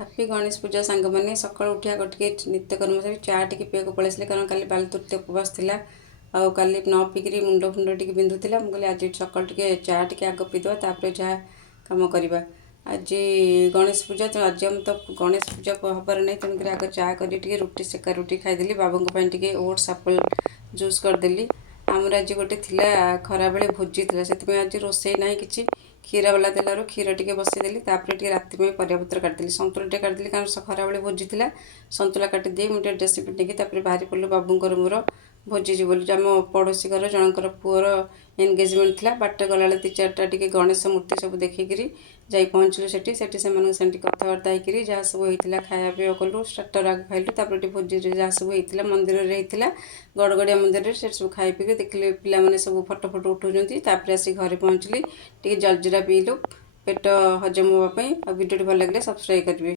Happy Ganesh ପୂଜା ସାଙ୍ଗମାନେ। ସକାଳୁ ଉଠି ଆଗ ଟିକେ ନିତ୍ୟକର୍ମ ସାରି ଚା ଟିକେ ପିଇବାକୁ ପଳେଇ ଆସିଲେ, କାରଣ କାଲି ବାଲି ତୃତୀୟ ଉପବାସ ଥିଲା। ଆଉ କାଲି ନ ପିଇକିରି ମୁଣ୍ଡ ଫୁଣ୍ଡ ଟିକେ ବିନ୍ଧୁଥିଲା। ମୁଁ କହିଲି ଆଜି ସକାଳୁ ଟିକେ ଚା ଟିକେ ଆଗ ପିଇଦେବା, ତାପରେ ଯାହା କାମ କରିବା। ଆଜି ଗଣେଶ ପୂଜା, ତ ଆଜି ଆମ ତ ଗଣେଶ ପୂଜା ହେବାର ନାହିଁ, ତେଣୁକରି ଆଗ ଚା କରି ଟିକେ ରୁଟି ସେକା ରୁଟି ଖାଇଦେଲି। ବାବୁଙ୍କ ପାଇଁ ଟିକେ ଓଟ୍ସ ଆପଲ୍ ଜୁସ୍ କରିଦେଲି। ଆମର ଆଜି ଗୋଟେ ଥିଲା ଖରାବେଳେ ଭୋଜି ଥିଲା, ସେଥିପାଇଁ ଆଜି ରୋଷେଇ ନାହିଁ କିଛି। କ୍ଷୀରବାଲା ଦେଲାରୁ କ୍ଷୀର ଟିକେ ବସେଇଦେଲି, ତାପରେ ଟିକେ ରାତି ପାଇଁ ପରିବାପତ୍ର କାଟିଦେଲି। ସନ୍ତୁଳା ଟିକେ କାଟିଦେଲି, କାରଣ ଖରାବେଳେ ଭୋଜି ଥିଲା। ସନ୍ତୁଳା କାଟିଦେଇ ମୁଁ ଟିକେ ଡ୍ରେସିଂ ପିନ୍ଧିକି ତାପରେ ବାହାରି ପଡ଼ିଲୁ ବାବୁଙ୍କର ମୋର ଭୋଜି ଯିବୁ ବୋଲି। ଆମ ପଡ଼ୋଶୀ ଘର ଜଣଙ୍କର ପୁଅର ଏନଗେଜମେଣ୍ଟ ଥିଲା। ବାଟରେ ଗଲାବେଳେ 2-4ଟା ଟିକେ ଗଣେଶ ମୂର୍ତ୍ତି ସବୁ ଦେଖିକିରି ଯାଇ ପହଞ୍ଚିଲୁ ସେଠି ସେମାନଙ୍କ ସେଠି କଥାବାର୍ତ୍ତା ହେଇକିରି ଯାହା ସବୁ ହେଇଥିଲା ଖାଇବା ପିଇବା କଲୁ। ଷ୍ଟାର୍ଟର ଆଗ ଖାଇଲୁ, ତାପରେ ଟିକେ ଭୋଜିରେ ଯାହା ସବୁ ହେଇଥିଲା ମନ୍ଦିରରେ ହେଇଥିଲା, ଗଡ଼ଗଡ଼ିଆ ମନ୍ଦିରରେ, ସେଠି ସବୁ ଖାଇ ପିଇକି ଦେଖିଲେ ପିଲାମାନେ ସବୁ ଫଟୋ ଉଠାଉଛନ୍ତି। ତାପରେ ଆସି ଘରେ ପହଞ୍ଚିଲି, ଟିକେ ଜଲଜିରା ପିଇଲୁ ପେଟ ହଜମ ହେବା ପାଇଁ। ଆଉ ଭିଡ଼ିଓଟି ଭଲ ଲାଗିଲେ ସବସ୍କ୍ରାଇବ୍ କରିବେ।